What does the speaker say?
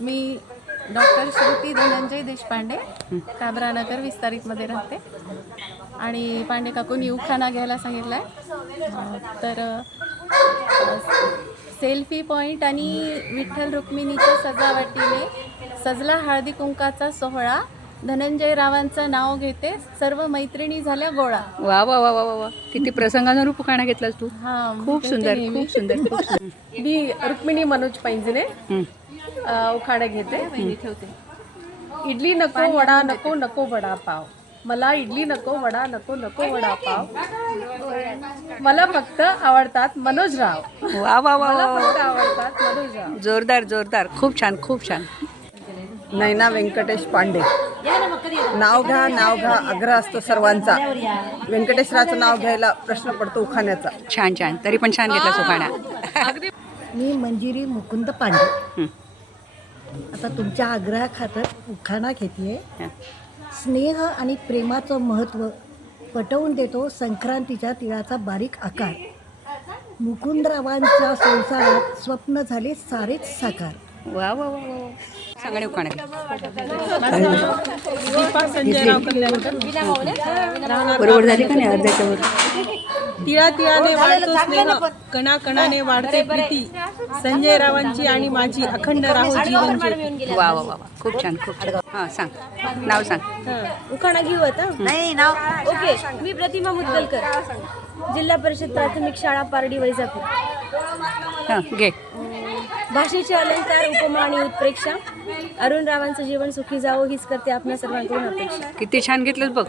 मी doctor Shruti Dhananjay Deshpande, काबरानगर विस्तारितमध्ये राहते आणि पांडे काकूंनी उखाणा घ्यायला सांगितला आहे. तर सेल्फी पॉईंट आणि विठ्ठल रुक्मिणीच्या सजावटीने सजला हळदी कुंकाचा सोहळा, धनंजय रावांचं नाव घेते सर्व मैत्रिणी झाल्या गोळा. वा वा वा वा वा, किती प्रसंगानुरूप उखाणा घेतलास तू. खूप सुंदर, खूप सुंदर, खूप सुंदर. मी रुक्मिणी मनोज पैंजने उखाणा घेते. इडली नको वडा नको नको वडापाव, मला इडली नको वडा नको नको वडापाव, मला फक्त आवडतात मनोजराव. वा वा वा मला वा, फक्त आवडतात मनोजराव. जोरदार जोरदार, खूप छान खूप छान. नैना व्यंकटेश पांडे. नाव घ्या आग्रह असतो सर्वांचा. व्यंकटेशराचं नाव घ्यायला प्रश्न पडतो उखाण्याचा. छान छान, तरी पण छान घेतलास उखाणा. मी मंजिरी मुकुंद पांडे. आता तुमच्या आग्रहाखातर उखाणा घेते. स्नेह आणि प्रेमाचं महत्त्व पटवून देतो संक्रांतीच्या तिळाचा बारीक आकार. मुकुंदरावांच्या संसारात स्वप्न झाले सारेच साकार. वा वा वा वा, सांगणे उखाणा घे. बरोबर झाली का नाही अर्ध्याच्या वर. तिळा तिळाने वाढतो स्नेह, कणा कणाने वाढते प्रीती, संजय रावांची आणि माझी अखंड राहो जीवन ज्योती. वा वा वा वा, खूप छान खूप छान. हां सांग, नाव सांग. उखाणा घेऊ आता. नाही नाव ओके. मी प्रतिमा मुद्गलकर, जिल्हा परिषद प्राथमिक शाळा पारडी वैजापूर. हां घे. भाषेचे अलंकार, उपमा आणि उत्प्रेक्षा, अरुण रावांचं जीवन सुखी जावो हीच करते आपल्या सर्वांकडून अपेक्षा. किती छान घेतलंस बघ.